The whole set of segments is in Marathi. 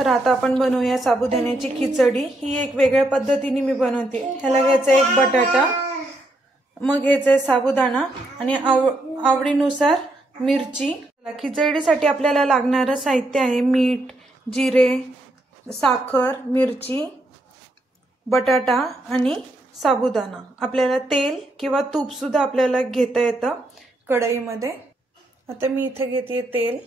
तर आता आपण बनवूया साबुदाण्याची खिचडी। ही एक वेगळ्या पद्धतीने मी बनवते। ह्याला घ्यायचा एक बटाटा, मग घ्यायचा साबुदाणा आणि आवडीनुसार मिरची। खिचडीसाठी आपल्याला लागणारे साहित्य आहे मीठ, जिरे, साखर, मिरची, बटाटा आणि साबुदाणा। आपल्याला तेल किंवा तूप सुद्धा आपल्याला घेता येतं कढईमध्ये। आता मी इथे घेते तेल।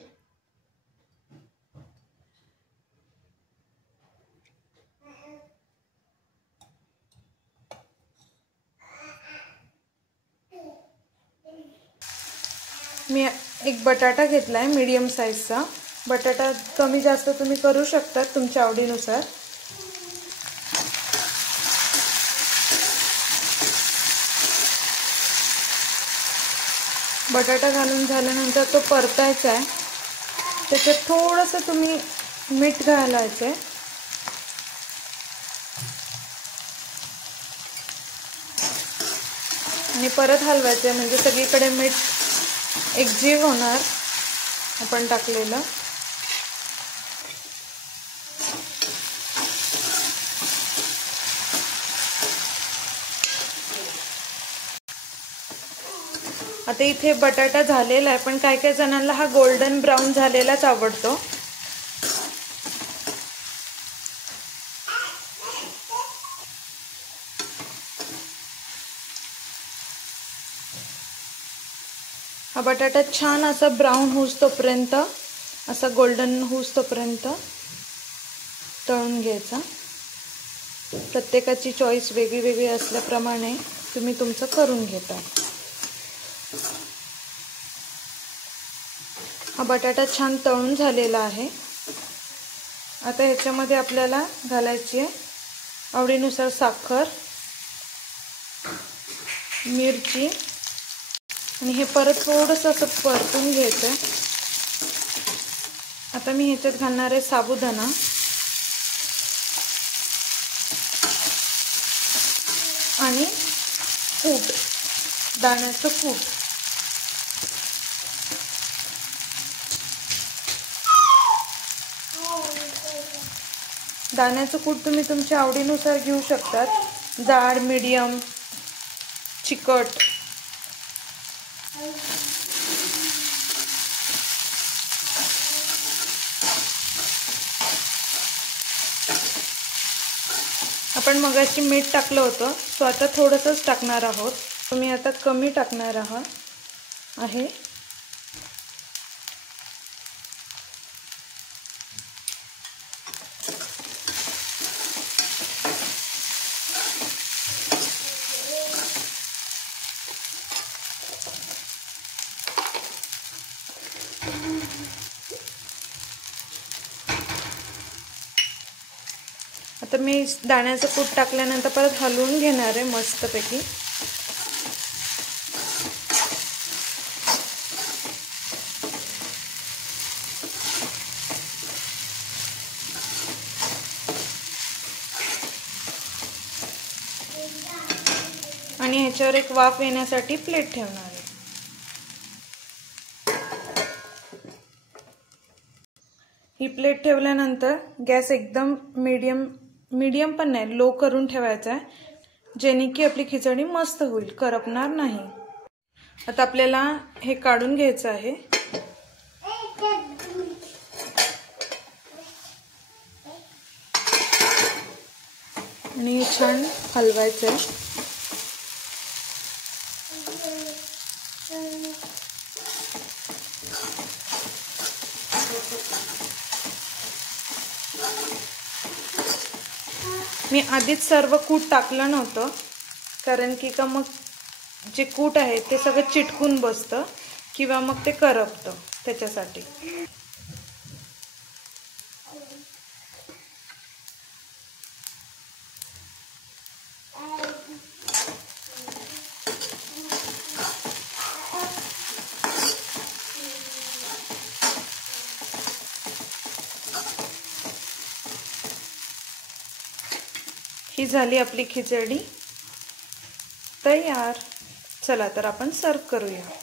मी एक बटाटा घेतलाय मीडियम साइजचा। बटाटा कमी जास्त तुम्ही करू शकता तुमच्या आवडीनुसार। बटाटा घालून झाल्यानंतर तो परतायचा आहे। त्याच्यात थोडंसं तुम्ही मीठ घालायचं आणि परत हलवायचं, म्हणजे सगळीकडे मीठ एकजीव होणार आपण टाकलेलं। आता इथे बटाटा झालेला आहे, पण काही काही जणांना हा गोल्डन ब्राउन झालेलाच आवडतो। हा बटाटा छान असा ब्राउन होऊस तोपर्यंत, असा गोल्डन होऊस तोपर्यंत तळून घ्यायचा। प्रत्येकाची चॉईस वेगळी वेगळी असल्याप्रमाणे तुम्ही तुमचं करून घेता। हा बटाटा छान तळून झालेला आहे। आता ह्याच्यामध्ये आपल्याला घालायची आहे आवडीनुसार साखर, मिरची आणि हे परत थोडंसं असं परतून घ्यायचं। आता मी ह्याच्यात घालणार आहे साबुदाणा आणि कूट, दाण्याचं कूट। दाण्याचं कूट तुम्ही तुमच्या आवडीनुसार घेऊ शकतात, जाड, मीडियम, चिकट। आपण मगाशी मीठ टाकलं होतं, सो आता थोडंसंच टाकणार आहोत। तुम्ही आता कमी टाकणार आहे। आता मी दाण्याचं कूट टाकल्यानंतर परत हलवून घेणार आहे मस्तपैकी। आणि ह्याच्यावर एक वाफ येण्यासाठी प्लेट ठेवणार आहे। ही प्लेट ठेवल्यानंतर गॅस एकदम मीडियम पण नाही, लो करून ठेवायचा आहे, जेणे की आपली खिचडी मस्त होईल, करपणार नाही। आता आपल्याला हे काढून घ्यायचं आहे आणि हे छान हलवायचं आहे। मी आधीच सर्व कूट टाकलं नव्हतं, कारण की का मग जे कूट आहे ते सगळं चिटकून बसतं किंवा मग ते करपतं, त्याच्यासाठी। ही झाली आपली खिचडी तयार। चला तर आपण सर्व करूया।